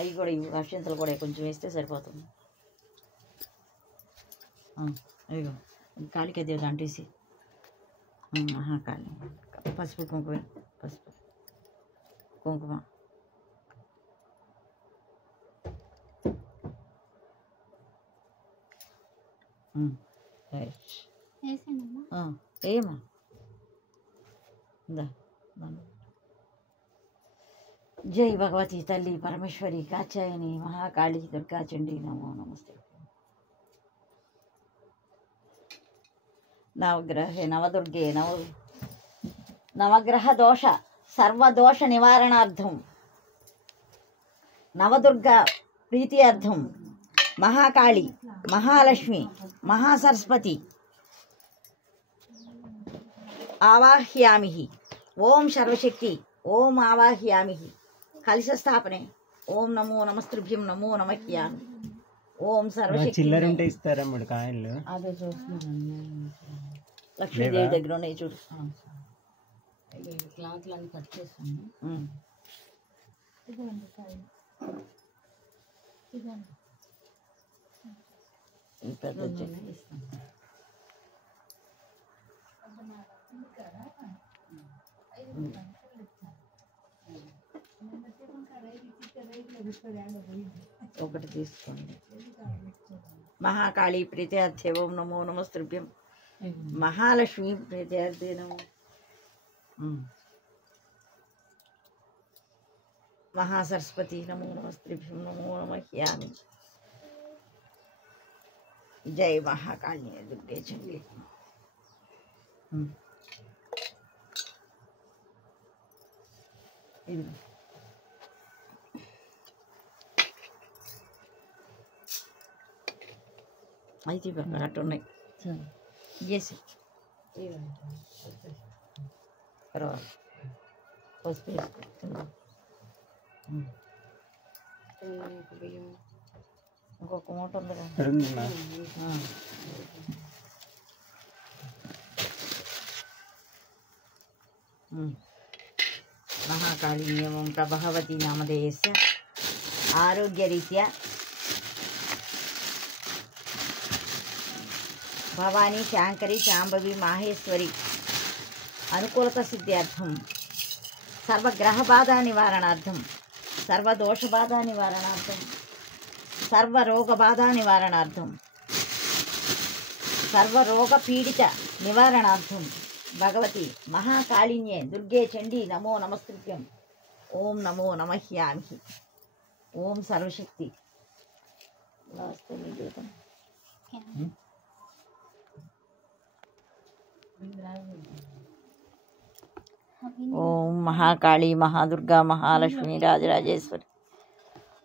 అవి కూడా ఇవి అక్షంతలు కూడా కొంచెం వేస్తే సరిపోతుంది. అయ్యో కాళికా దేవత అంటేసి మహాకాళి పసుపు కుంకుమ పసుపు కుంకుమ ఏమా జై భగవతి తల్లి పరమేశ్వరి కాచాయని మహాకాళి దుర్గా చండీ నమో నమస్తే. నవగ్రహే నవదుర్గే నవగ్రహ దోష సర్వదోష నివారణార్థం నవదుర్గ ప్రీత్యర్థం మహాకాళి మహాలక్ష్మి మహాసరస్వతి ఆవాహ్యామి. ఓం సర్వశక్తి ఓం ఆవాహ్యామి. కలశ స్థాపనే ఓం నమో నమస్తృభ్యం నమో నమహ్యామి. ఓం సర్వశక్తి. చిల్లరుంటే ఇస్తారా మూడు కాయలు? అదే చూస్తున్నాను, లక్ష్మీదేవి దగ్గర ఉన్నాయి చూడు. క్లాత్లు అన్ని కట్ చేస్తాను. పెద్ద ఒకటి తీసుకోండి. మహాకాళి ప్రీత్యర్థే ఓం నమో నమస్తృభ్యం. మహాలక్ష్మి ప్రీత్యర్థే నమో. మహాసరస్వతి నమో నమస్తృభ్యం నమో నమహ్యామి. జై మహాకాళి దుర్గే చండీ. అయితే అట్టు ఉన్నాయి చేసి తర్వాత పసుపు వేసుకుంటున్నాం. ఇంకొక మూట ఉంది కదా. మహాకాళి నియమం ప్రభావతి నామధేయస్య ఆరోగ్యరీత్యా భవానీ శాంకరి శాంభవి మాహేశ్వరి అనుకూలత సిద్ధ్యార్థం సర్వగ్రహబాధా నివారణార్థం సర్వదోషబాధా నివారణార్థం సర్వరోగబాధా నివారణార్థం సర్వరోగపీడిత నివారణార్థం భగవతి మహాకాళిన్యే దుర్గే చండీ నమో నమస్తృభ్యం. ఓం నమో నమహ్యామి. ఓం సర్వశక్తి. ఓం మహాకాళి మహాదుర్గా మహాలక్ష్మి రాజరాజేశ్వరి.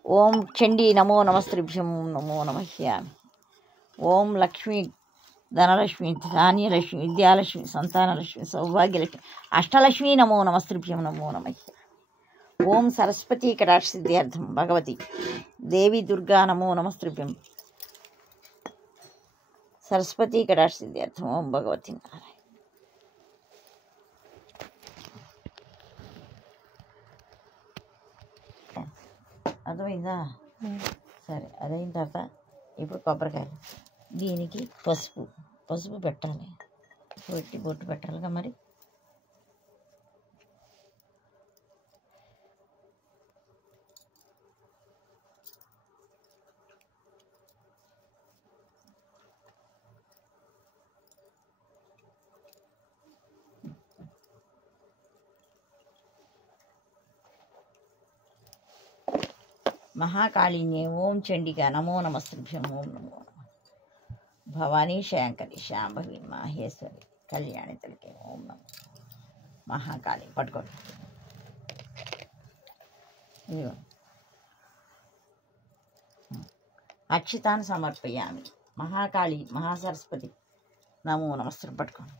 ఓం చండీ నమో నమస్తృభ్యం నమో నమహ్యామి. ఓం లక్ష్మి ధనలక్ష్మి ధాన్యలక్ష్మి విద్యాలక్ష్మి సంతానలక్ష్మి సౌభాగ్యలక్ష్మి అష్టలక్ష్మి నమో నమస్తృభ్యం నమో నమహ్యామి. ఓం సరస్వతీ కటాక్ష సిద్ధ్యార్థం భగవతి దేవి దుర్గా నమో నమస్తృభ్యం. సరస్వతీ కటాక్ష సిద్ధ్యార్థం ఓం భగవతి నారాయణ. అర్థమైందా? సరే, అదైన తర్వాత ఇప్పుడు కొబ్బరికాయలు. దీనికి పసుపు పెట్టాలి, బొట్టు పెట్టాలిగా మరి. మహాకాళిన్యే ఓం చండికా నమో నమస్తృభ్యం ఓం నమో నమః. భవానీ శాంకరి శాంభవి మాహేశ్వరి కళ్యాణి తలకే ఓం నమో. మహాకాళి పట్టుకోండి. ఇదిగో అక్షితాన్ని సమర్పయామి. మహాకాళి మహాసరస్వతి నమో నమస్కారం. పట్టుకోండి.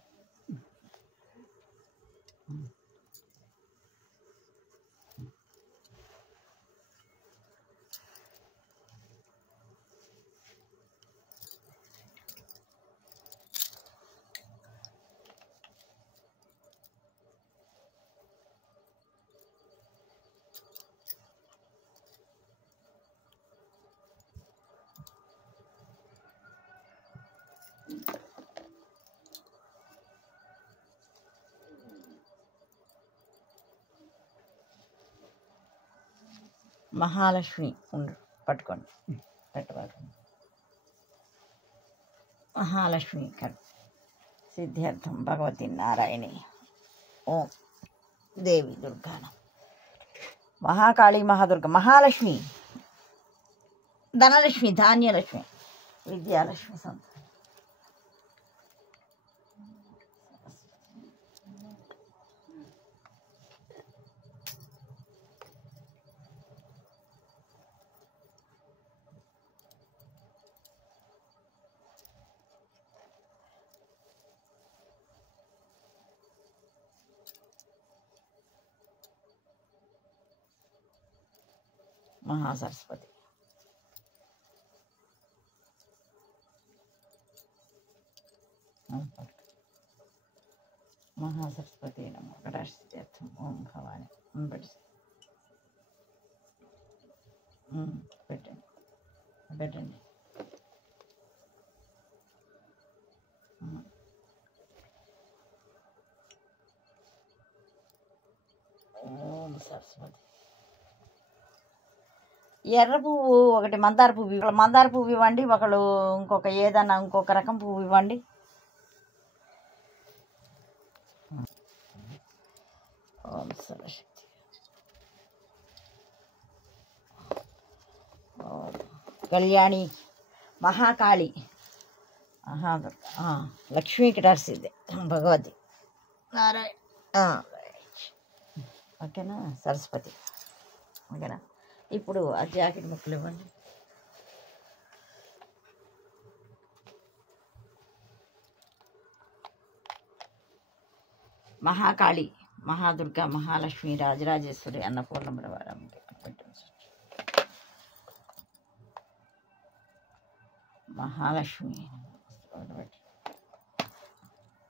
మహాలక్ష్మి ఉండు పట్టుకోండి పెట్టబాకు. మహాలక్ష్మి సిద్ధార్థం భగవతి నారాయణి ఓం దేవి దుర్గానం మహాకాళి మహాదుర్గ మహాలక్ష్మి ధనలక్ష్మి ధాన్యలక్ష్మి విద్యాలక్ష్మి సంత మహాసరస్వతి మహాసరస్వతి నమో కటాక్షం ఓం భవాని పెట్టండి పెట్టండి ఓం సరస్వతి. ఎర్ర పువ్వు ఒకటి మందార పువ్వు మందార పువ్వు ఇవ్వండి, ఒకళ్ళు ఇంకొక రకం పువ్వు ఇవ్వండి. ఓం సరస్వతి. కళ్యాణి మహాకాళి లక్ష్మీ కిటార్సిద్ది భగవతి నారాయణ ఓకేనా సరస్వతి ఓకేనా. ఇప్పుడు ఆ జాకెట్ ముక్కలు ఇవ్వండి. మహాకాళి మహాదుర్గ మహాలక్ష్మి రాజరాజేశ్వరి అన్నపూర్ణమ్మ వారానికి మహాలక్ష్మి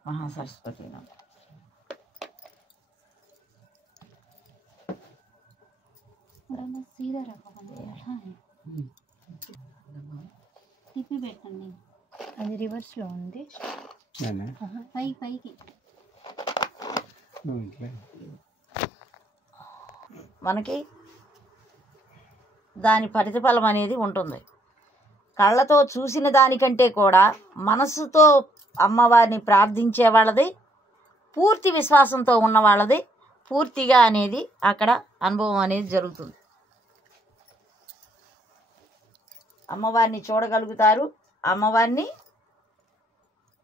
మహాసరస్వతి నమ सीधा रखो తిప్పి పెట్టండి. అది రివర్స్లో ఉంది పైకి. మనకి దాని ప్రతిఫలం అనేది ఉంటుంది. కళ్ళతో చూసిన దానికంటే కూడా మనసుతో అమ్మవారిని ప్రార్థించే వాళ్ళది, పూర్తి విశ్వాసంతో ఉన్న వాళ్ళది పూర్తిగా అనేది అక్కడ అనుభవం అనేది జరుగుతుంది. అమ్మవారిని చూడగలుగుతారు, అమ్మవారిని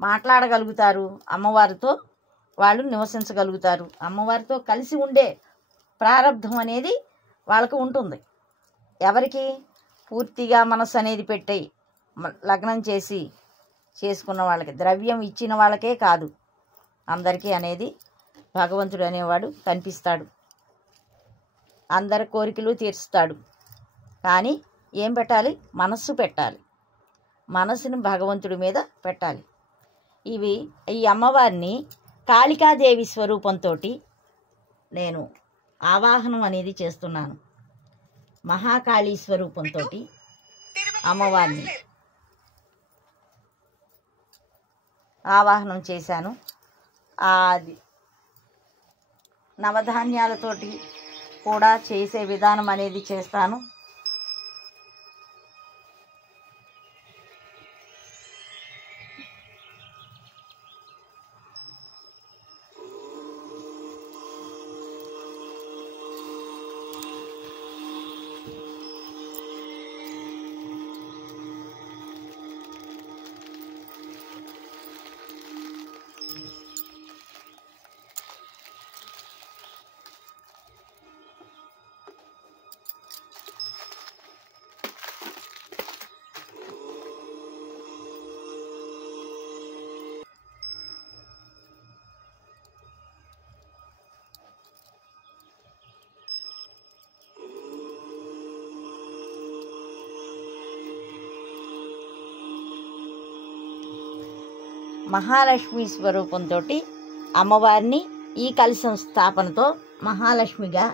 మాట్లాడగలుగుతారు, అమ్మవారితో వాళ్ళు నివసించగలుగుతారు, అమ్మవారితో కలిసి ఉండే ప్రారంధం అనేది వాళ్ళకు ఉంటుంది. ఎవరికి పూర్తిగా మనసు అనేది పెట్టి లగ్నం చేసుకున్న వాళ్ళకి, ద్రవ్యం ఇచ్చిన వాళ్ళకే కాదు అందరికీ అనేది భగవంతుడు అనేవాడు కనిపిస్తాడు, అందరి కోరికలు తీరుస్తాడు. కానీ ఏం పెట్టాలి? మనస్సు పెట్టాలి, మనసుని భగవంతుడి మీద పెట్టాలి. ఈ అమ్మవారిని కాళికాదేవి స్వరూపంతో నేను ఆవాహనం అనేది చేస్తున్నాను. మహాకాళీ స్వరూపంతో అమ్మవారిని ఆవాహనం చేశాను. అది నవధాన్యాలతోటి కూడా చేసే విధానం అనేది చేస్తాను. మహాలక్ష్మి స్వరూపంతో అమ్మవారిని ఈ కలశం స్థాపనతో మహాలక్ష్మిగా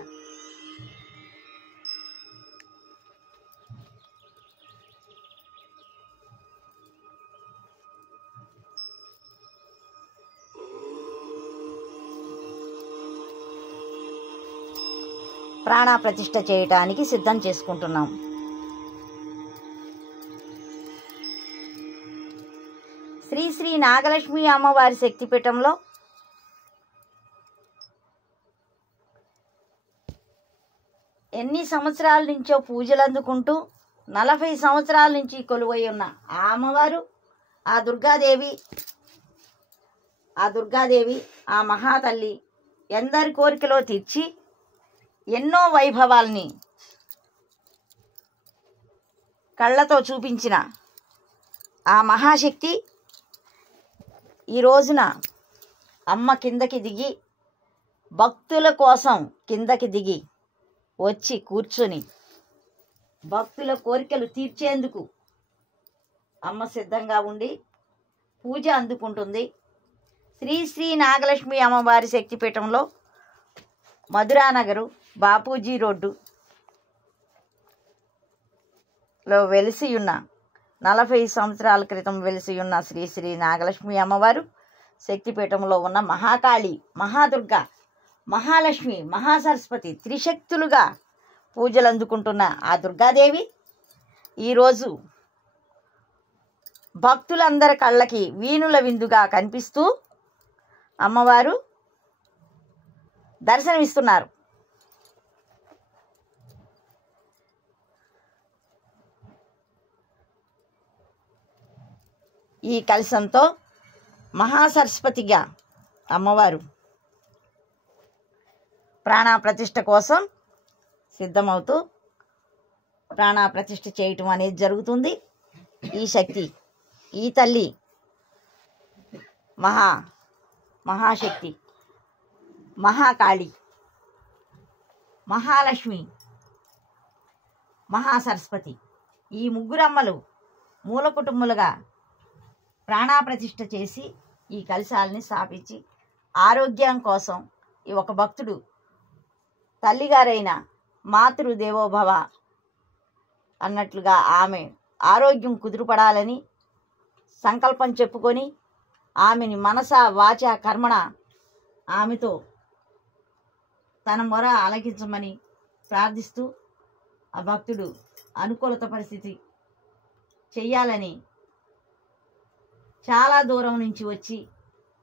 ప్రాణప్రతిష్ఠ చేయటానికి సిద్ధం చేసుకుంటున్నాం. శ్రీ శ్రీ నాగలక్ష్మి అమ్మవారి శక్తిపీఠంలో ఎన్ని సంవత్సరాల నుంచో పూజలు అందుకుంటూ 40 సంవత్సరాల నుంచి కొలువై ఉన్న ఆ అమ్మవారు, ఆ దుర్గాదేవి ఆ మహాతల్లి ఎందరి కోరికలో తీర్చి ఎన్నో వైభవాల్ని కళ్ళతో చూపించిన ఆ మహాశక్తి ఈ రోజున అమ్మ కిందకి దిగి, భక్తుల కోసం కిందకి దిగి వచ్చి కూర్చొని భక్తుల కోరికలు తీర్చేందుకు అమ్మ సిద్ధంగా ఉండి పూజ అందుకుంటుంది. శ్రీ శ్రీ నాగలక్ష్మి అమ్మవారి శక్తిపీఠంలో మధురానగరు బాపూజీ రోడ్డులో వెలిసి ఉన్న 40 సంవత్సరాల క్రితం వెలిసి ఉన్న శ్రీ శ్రీ నాగలక్ష్మి అమ్మవారు శక్తిపీఠంలో ఉన్న మహాకాళి, మహాదుర్గ, మహాలక్ష్మి, మహాసరస్వతి త్రిశక్తులుగా పూజలు అందుకుంటున్న ఆ దుర్గాదేవి ఈరోజు భక్తులందరి కళ్ళకి వీణుల విందుగా కనిపిస్తూ అమ్మవారు దర్శనమిస్తున్నారు. ఈ కలశంతో మహాసరస్వతిగా అమ్మవారు ప్రాణప్రతిష్ఠ కోసం సిద్ధమవుతూ ప్రాణప్రతిష్ఠ చేయటం అనేది జరుగుతుంది. ఈ శక్తి, ఈ తల్లి మహాశక్తి, మహాకాళి, మహాలక్ష్మి, మహాసరస్వతి ఈ ముగ్గురమ్మలు మూల కుటుంబములుగా ప్రాణప్రతిష్ఠ చేసి ఈ కలశాలని స్థాపించి ఆరోగ్యం కోసం ఈ ఒక భక్తుడు తల్లిగారైన మాతృదేవోభవ అన్నట్లుగా ఆమె ఆరోగ్యం కుదురుపడాలని సంకల్పం చెప్పుకొని ఆమెని మనస వాచ కర్మణ ఆమెతో తన మొర ఆలకించమని ప్రార్థిస్తూ ఆ భక్తుడు అనుకూలత పరిస్థితి చెయ్యాలని చాలా దూరం నుంచి వచ్చి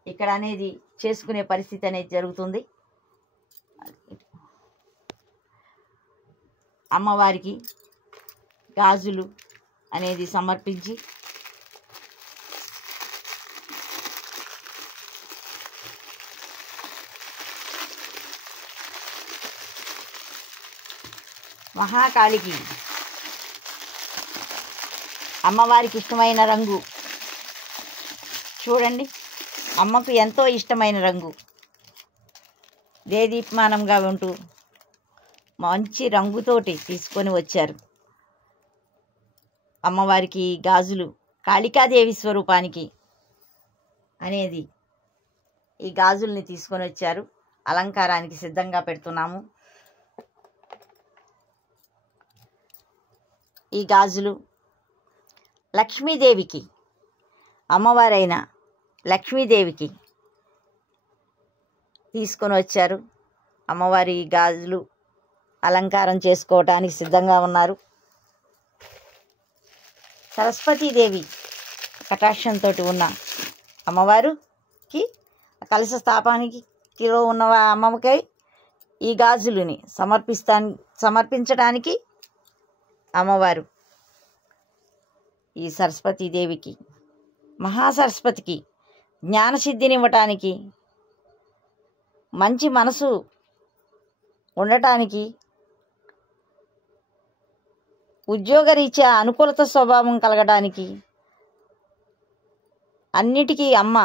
ఇక్కడ అనేది చేసుకునే పరిస్థితి అనేది జరుగుతుంది. అమ్మవారికి గాజులు అనేది సమర్పించి మహాకాళికి అమ్మవారికి ఇష్టమైన రంగు చూడండి, అమ్మకు ఎంతో ఇష్టమైన రంగు దేదీప్యమానంగా ఉంటూ మంచి రంగుతోటి తీసుకొని వచ్చారు. అమ్మవారికి గాజులు కాళికాదేవి స్వరూపానికి అనేది ఈ గాజుల్ని తీసుకొని వచ్చారు. అలంకారానికి సిద్ధంగా పెడుతున్నాము. ఈ గాజులు లక్ష్మీదేవికి, అమ్మవారైన లక్ష్మీదేవికి తీసుకొని వచ్చారు. అమ్మవారి గాజులు అలంకారం చేసుకోవటానికి సిద్ధంగా ఉన్నారు. సరస్వతీదేవి కటాక్షంతో ఉన్న అమ్మవారికి కలశ స్థాపానికిలో ఉన్న అమ్మకై ఈ గాజులని సమర్పించడానికి అమ్మవారు ఈ సరస్వతీదేవికి, మహాసరస్వతికి జ్ఞానసిద్ధినివ్వటానికి, మంచి మనసు ఉండటానికి, ఉద్యోగరీత్యా అనుకూలత స్వభావం కలగడానికి అన్నిటికీ అమ్మ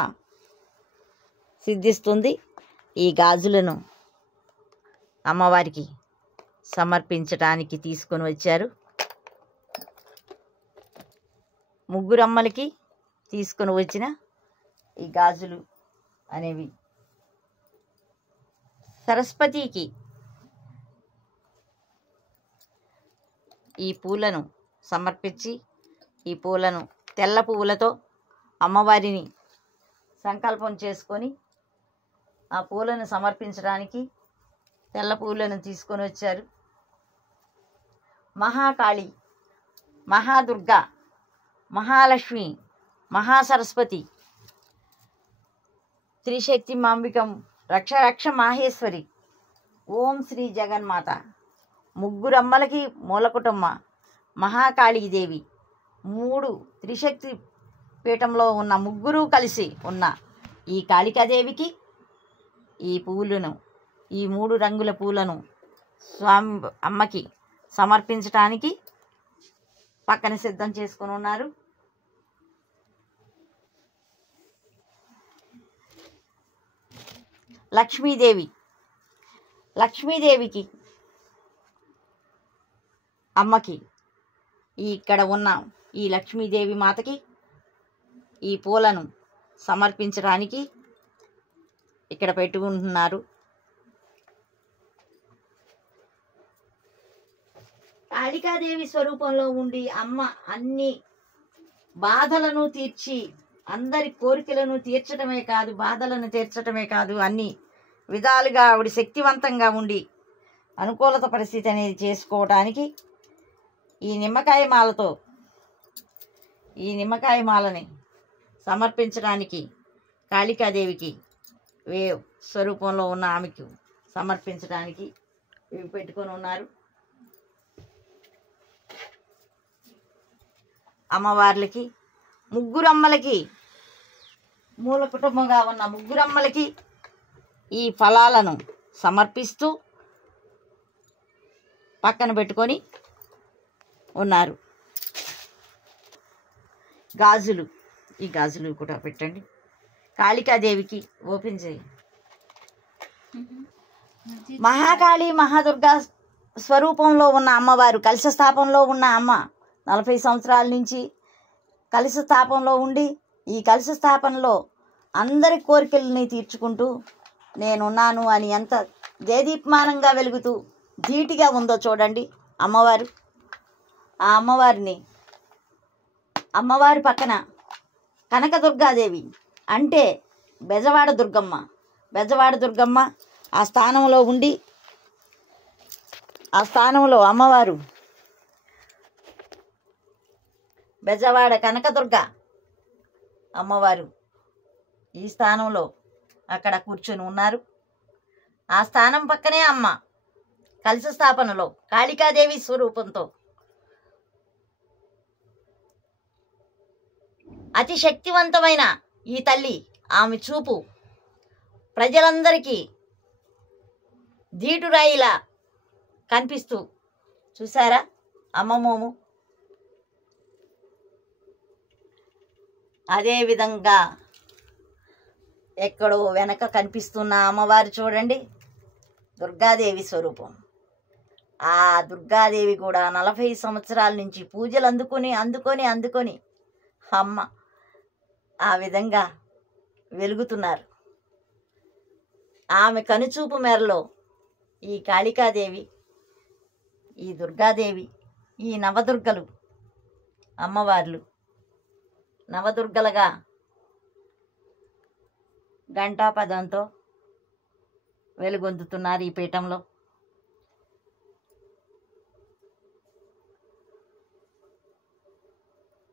సిద్ధిస్తుంది. ఈ గాజులను అమ్మవారికి సమర్పించడానికి తీసుకొని వచ్చారు. ముగ్గురమ్మలకి తీసుకొని వచ్చిన ఈ గాజులు అనేవి సరస్వతికి ఈ పూలను సమర్పించి, ఈ పూలను తెల్ల పువ్వులతో అమ్మవారిని సంకల్పం చేసుకొని ఆ పూలను సమర్పించడానికి తెల్ల పూలను తీసుకొని వచ్చారు. మహాకాళి, మహాదుర్గా, మహాలక్ష్మి, మహాసరస్వతి, త్రిశక్తి మాంబికం, రక్ష రక్ష మాహేశ్వరి, ఓం శ్రీ జగన్మాత, ముగ్గురమ్మలకి మూలకుటమ్మ మహాకాళీదేవి, 3 త్రిశక్తి పీఠంలో ఉన్న ముగ్గురు కలిసి ఉన్న ఈ కాళికాదేవికి ఈ పువ్వులను, ఈ 3 రంగుల పూలను స్వామి అమ్మకి సమర్పించటానికి పక్కన సిద్ధం చేసుకుని ఉన్నారు. లక్ష్మీదేవికి అమ్మకి ఇక్కడ ఉన్న ఈ లక్ష్మీదేవి మాతకి ఈ పూలను సమర్పించడానికి ఇక్కడ పెట్టుకుంటున్నారు. కాళికాదేవి స్వరూపంలో ఉండి అమ్మ అన్ని బాధలను తీర్చి, అందరి కోరికలను తీర్చడమే కాదు, బాధలను తీర్చడమే కాదు, అన్ని విధాలుగా ఆవిడ శక్తివంతంగా ఉండి అనుకూలత పరిస్థితి అనేది చేసుకోవడానికి ఈ నిమ్మకాయ మాలని సమర్పించడానికి కాళికాదేవికి స్వరూపంలో ఉన్న ఆమెకు సమర్పించడానికి ఇవి పెట్టుకొని ఉన్నారు. అమ్మవార్లకి, ముగ్గురమ్మలకి, మూల కుటుంబంగా ఉన్న ముగ్గురమ్మలకి ఈ ఫలాలను సమర్పిస్తూ పక్కన పెట్టుకొని ఉన్నారు. గాజులు, ఈ గాజులు కూడా పెట్టండి. కాళికాదేవికి ఓపెన్ చేయి. మహాకాళి, మహాదుర్గా స్వరూపంలో ఉన్న అమ్మవారు, కలశ స్థాపనలో ఉన్న అమ్మ 40 సంవత్సరాల నుంచి కలశ స్థాపనలో ఉండి ఈ కలశ స్థాపనలో అందరి కోరికల్ని తీర్చుకుంటూ నేనున్నాను అని ఎంత దేదీప్మానంగా వెలుగుతూ ధీటిగా ఉందో చూడండి అమ్మవారు. ఆ అమ్మవారి పక్కన కనకదుర్గాదేవి అంటే బెజవాడ దుర్గమ్మ ఆ స్థానంలో ఉండి, ఆ స్థానంలో అమ్మవారు బెజవాడ కనకదుర్గ అమ్మవారు ఈ స్థానంలో అక్కడ కూర్చొని ఉన్నారు. ఆ స్థానం పక్కనే అమ్మ కలశ స్థాపనలో కాళికాదేవి స్వరూపంతో అతి శక్తివంతమైన ఈ తల్లి, ఆమె చూపు ప్రజలందరికీ ధీటురాయిలా కనిపిస్తూ, చూసారా అమ్మమోము. అదేవిధంగా ఎక్కడో వెనక కనిపిస్తున్న అమ్మవారు చూడండి, దుర్గాదేవి స్వరూపం. ఆ దుర్గాదేవి కూడా 40 సంవత్సరాల నుంచి పూజలు అందుకొని అమ్మ ఆ విధంగా వెలుగుతున్నారు. ఆమె కనుచూపు మేరలో ఈ కాళికాదేవి, ఈ దుర్గాదేవి, ఈ నవదుర్గలు అమ్మవార్లు నవదుర్గలుగా ఘంటాపదంతో వెలుగొందుతున్నారు ఈ పీఠంలో.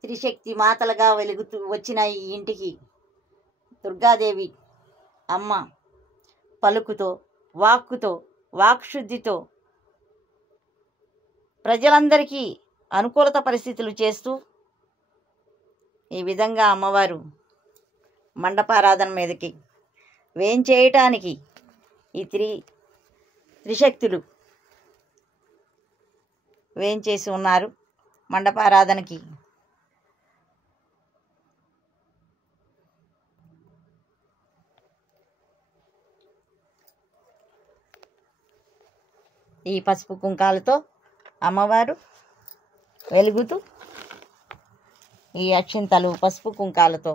త్రిశక్తి మాతలుగా వెలుగుతూ వచ్చిన ఈ ఇంటికి దుర్గాదేవి అమ్మ పలుకుతో, వాక్కుతో, వాక్శుద్ధితో ప్రజలందరికీ అనుకూలత పరిస్థితులు చేస్తూ ఈ విధంగా అమ్మవారు మండపారాధన మీదకి వేంచేయటానికి ఈ త్రిశక్తులు వేంచేసి ఉన్నారు. మండపారాధనకి ఈ పసుపు కుంకాలతో అమ్మవారు వెలుగుతూ, ఈ అక్షింతలు పసుపు కుంకాలతో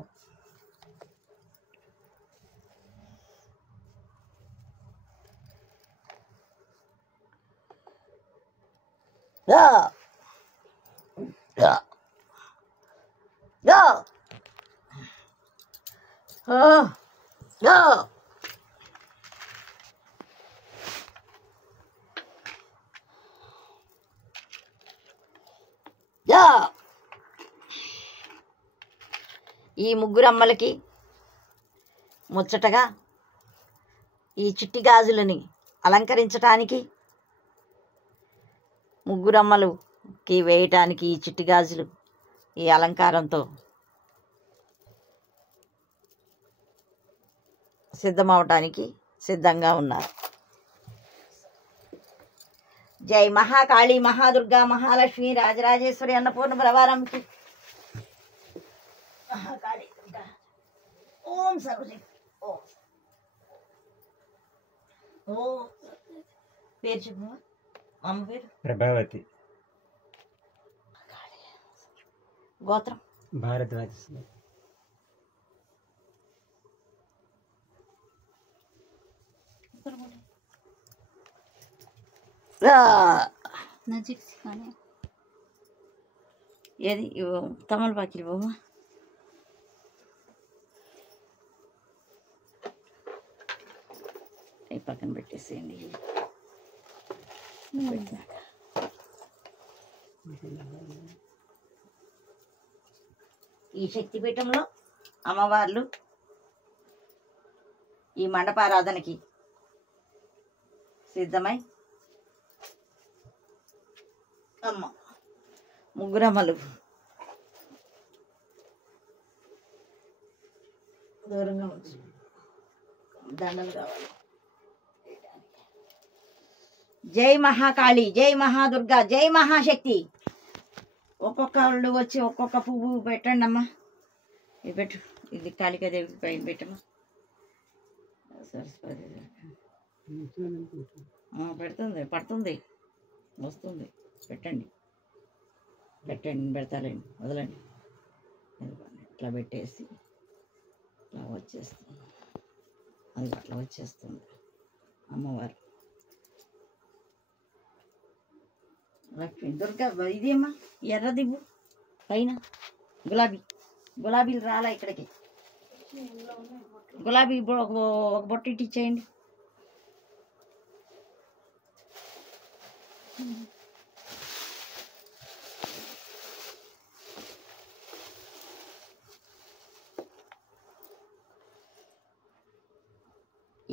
యా ఈ ముగ్గురమ్మలకి ముచ్చటగా ఈ చిట్టి గాజులని అలంకరించటానికి, ముగ్గురమ్మలుకి వేయటానికి ఈ చిట్టి గాజులు ఈ అలంకారంతో సిద్ధమవటానికి సిద్ధంగా ఉన్నారు. జై మహాకాళి మహాదుర్గా మహాలక్ష్మి రాజరాజేశ్వరి అన్నపూర్ణ ప్రవారంకి మహాకాళి దుర్గా ఓం సర్వశక్తి ఓం ఓం పేరు చెప్పు అమ్మ పేరు ప్రభావతి, గోత్రం భారద్వాజ్, నజిక్ సిఖానే ఏది తమలపాకిలు బాబు ఈ పక్కన పెట్టేసేయండి. పెట్టాక ఈ శక్తిపీఠంలో అమ్మవార్లు ఈ మండపారాధనకి సిద్ధమై అమ్మ ముగ్గురమ్మలు దూరంగా ఉంచు, దండలు కావాలి. జై మహాకాళి, జై మహాదుర్గా, జై మహాశక్తి. ఒక్కొక్కళ్ళు వచ్చి ఒక్కొక్క పువ్వు పెట్టండి అమ్మా. ఇది పెట్టు, ఇది కాళికాదేవి పైన పెట్టమ్మా. సరస్వతి పెడుతుంది, పడుతుంది, వస్తుంది. పెట్టండి పెట్టండి, పెడతారండి, వదలండి. ఇట్లా పెట్టేసి ఇట్లా వచ్చేస్తుంది, అది అట్లా వచ్చేస్తుంది అమ్మవారు. లక్ష్మి దుర్గా ఇది అమ్మా ఎర్రదివ్వు పైన గులాబీలు రాలా ఇక్కడికి. గులాబీ ఒక బొట్టు ఇచ్చేయండి.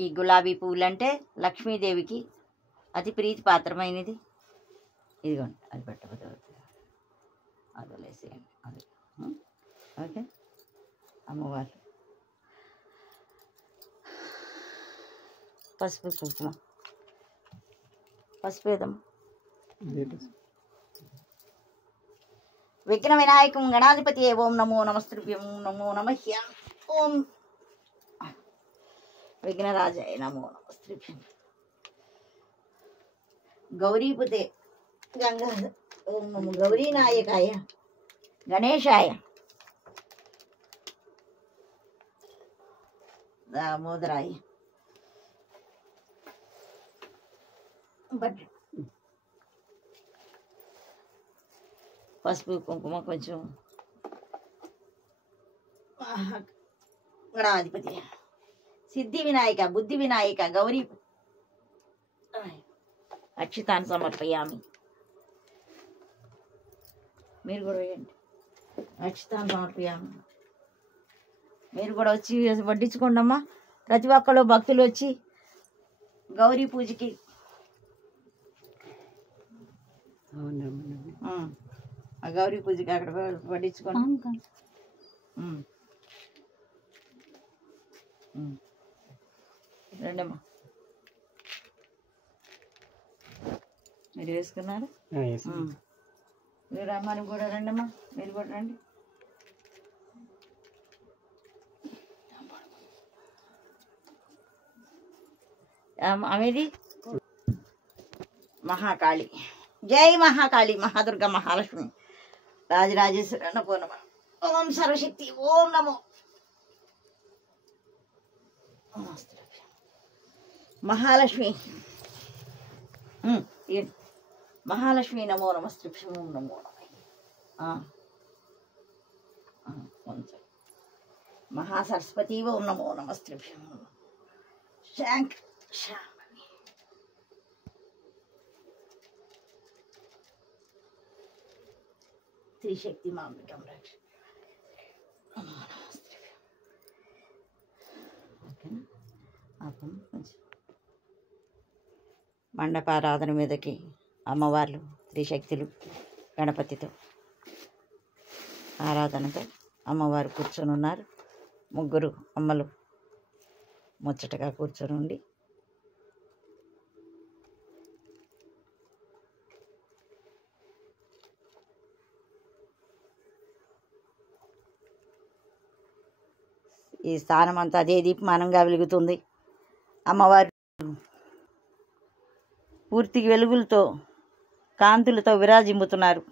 ఈ గులాబీ పువ్వులు అంటే లక్ష్మీదేవికి అతి ప్రీతి పాత్రమైనది. ఇదిగోండి, అది పెట్టకపోతే అది వదిలేసేయండి. అది ఓకే. అమ్మవారు పసుపు కుంకుమ, పసుపు వేదమ్మ. విఘ్న వినాయకం గణాధిపతి ఓం నమో నమస్తృభ్యం నమో నమః. ఓం విఘ్నరాజాయ నమో నమస్తృభ్యం. గౌరీపుతే గంగా ఓం నమో గౌరీనాయకాయ గణేశాయ దామోదరాయ. బట్ పసుపు కుంకుమ కొంచెం గణాధిపతి సిద్ధి వినాయక బుద్ధి వినాయక గౌరీ అక్షితాన్ని సమర్పయామి. మీరు కూడా వేయండి, అక్షితాన్ని సమర్పయామి. మీరు కూడా వచ్చి వడ్డించుకోండి అమ్మా. ప్రతి ఒక్కళ్ళు భక్తులు వచ్చి గౌరీ పూజకి ఆ గౌరీ పూజకి అక్కడ వడ్డించుకోండి. రండమ్మా, మీరు వేసుకున్నారు. మీరు అమ్మని కూడా రండమ్మా, మీరు కూడా రండి. అమేది మహాకాళి, జై మహాకాళి మహాదుర్గ మహాలక్ష్మి రాజరాజేశ్వరి అన్నపూర్ణమ. ఓం సర్వశక్తి ఓం నమో మహాలక్ష్మి. మహాలక్ష్మి నమో నమస్తృభ్యం ఓం నమో నమః. మహాసరస్వతి ఓం నమో నమస్తృభ్యం. శాంక్ శామని. త్రిశక్తి మాంబికం రక్ష. మండపారాధన మీదకి అమ్మవార్లు త్రిశక్తులు గణపతితో ఆరాధనతో అమ్మవారు కూర్చొని ఉన్నారు. ముగ్గురు అమ్మలు ముచ్చటగా కూర్చొని ఉండి ఈ స్థానం అంతా అదే దీపమానంగా వెలుగుతుంది. అమ్మవారు పూర్తి వెలుగులతో కాంతులతో విరాజిమ్ముతున్నారు.